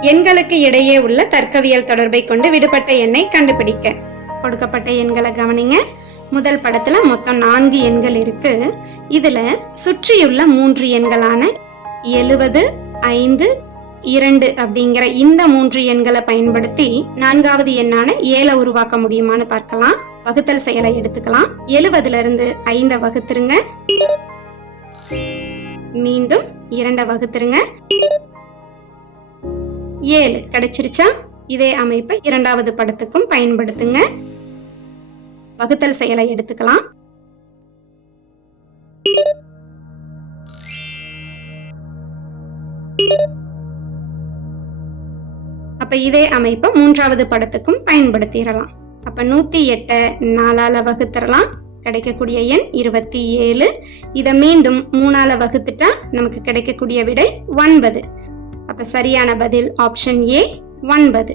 எண்களுக்கு இடையே உள்ள தர்க்கவியல் தொடர்பை கொண்டு விடுபட்ட எண்ணை கண்டுபிடிக்க. கொடுக்கப்பட்ட எண்களை கவனிங்க. முதல் படத்துல மொத்தம் நான்கு எண்கள் இருக்கு. இதுல சுற்றியுள்ள மூன்று எண்களான எழுவது ஐந்து இரண்டு அப்படிங்கிற இந்த மூன்று எண்களை பயன்படுத்தி நான்காவது எண்ணான ஏழை உருவாக்க முடியுமான்னு பார்க்கலாம். வகுத்தல் செயலை எடுத்துக்கலாம். எழுவதுல இருந்து ஐந்த வகுத்துருங்க. மீண்டும் இரண்ட வகுத்துருங்க. ஏழு. கிடைச்சிருச்சா? இதே அமைப்பை இரண்டாவது படத்துக்கும் பயன்படுத்துங்க. வகுத்தல் செயலை எடுத்துக்கலாம். அப்ப இதே அமைப்பை மூன்றாவது படத்துக்கும் பயன்படுத்திடலாம். அப்ப நூத்தி எட்டை நாலால வகுத்துடலாம் கிடைக்கக்கூடிய எண் இருபத்தி ஏழு. இதை மீண்டும் மூணால வகுத்துட்டா நமக்கு கிடைக்கக்கூடிய விடை ஒன்பது. சரியான பதில் ஆப்ஷன் ஏ ஒன்பது.